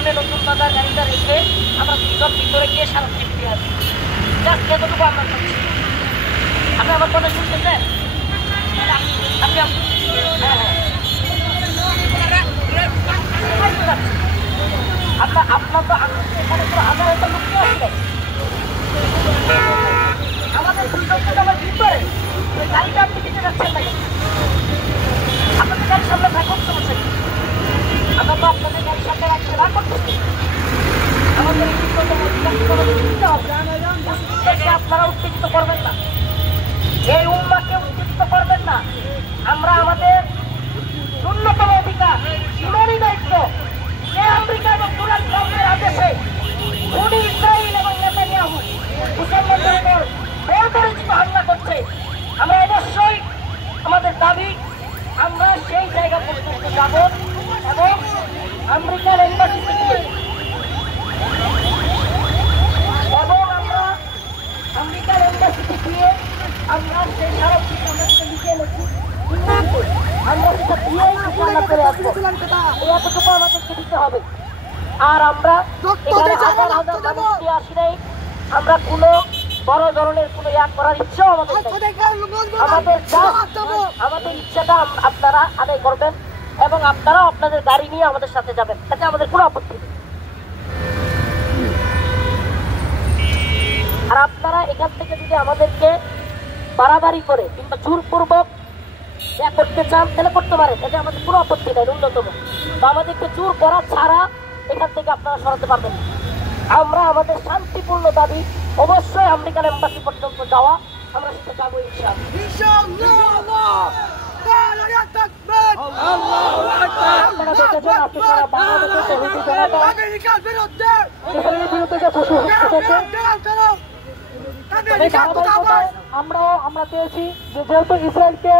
সামনে নতুন বাজার গাড়িটা রেখে আমরা দুজন ভিতরে গিয়ে সারা ফিরতে আসি। জাস্ট এতটুকু আমরা করছি। আপনি আমার কথা শুনতেছেন? আপনি হ্যাঁ হ্যাঁ আপনার তো এখানে তো হাজার হাজার লোক আসবে। আমাদের দুজনকে আমার ভিতরে ওই গাড়িটা আপনি দিতে যাচ্ছেন না, আপনাদের গাড়ির সামনে থাকুন, সমস্যা কি? আমরা তো আপনাদের গাড়ির সামনে রাখতে না করতেছি। আমাদের আপনারা উত্তেজিত করবেন না, এই উম্মাকে উত্তেজিত করবেন না। আমরা আমাদের ন্যূনতম অধিকার, ইমানি দায়িত্ব, যে আমেরিকা এবং ডোনাল্ড ট্রাম্পের আদেশে খুনি ইসরায়েল এবং নেতানিয়াহু মুসলমানদের উপর বর্বরোচিত হামলা করছে, আমরা অবশ্যই আমাদের দাবি আমরা সেই জায়গা পর্যন্ত যাব এবং আমেরিকার এম্বাসিতে গিয়ে আমেরিকার এম্বাসিতে গিয়ে আমরা সেই স্মারকটি আমরা লিখে এনেছি আমরা সেটা দিয়েই ঘোষণা করে আসবো। এতটুকু আমাদেরকে দিতে হবে। আর আমরা এখানে হাজার হাজার মানুষ দিয়ে আসি নাই, আমরা কোনো বড় ধরনের কোনো করার ইচ্ছাও আমাদের নেই। আমাদের ইচ্ছাটা আপনারা আদায় করবেন এবং আপনারাও আপনাদের গাড়ি নিয়ে আমাদের সাথে যাবেন, তাতে আমাদের কোনো আপত্তি নেই। আর আপনারা এখান থেকে যদি আমাদেরকে বাড়াবাড়ি করে কিংবা জোরপূর্বক করতে চান তাহলে করতে পারেন, তাতে আমাদের কোনো আপত্তি নেই ন্যূনতম। তো আমাদেরকে জোর করা ছাড়া এখান থেকে আপনারা সরাতে পারবেন। আমরা আমাদের শান্তিপূর্ণ দাবি অবশ্যই আমেরিকান এম্বাসি পর্যন্ত যাওয়া, আমরা সেটা যাবো ইনশাআল্লাহ। আমরা পেয়েছি যে যেহেতু ইসরায়েলকে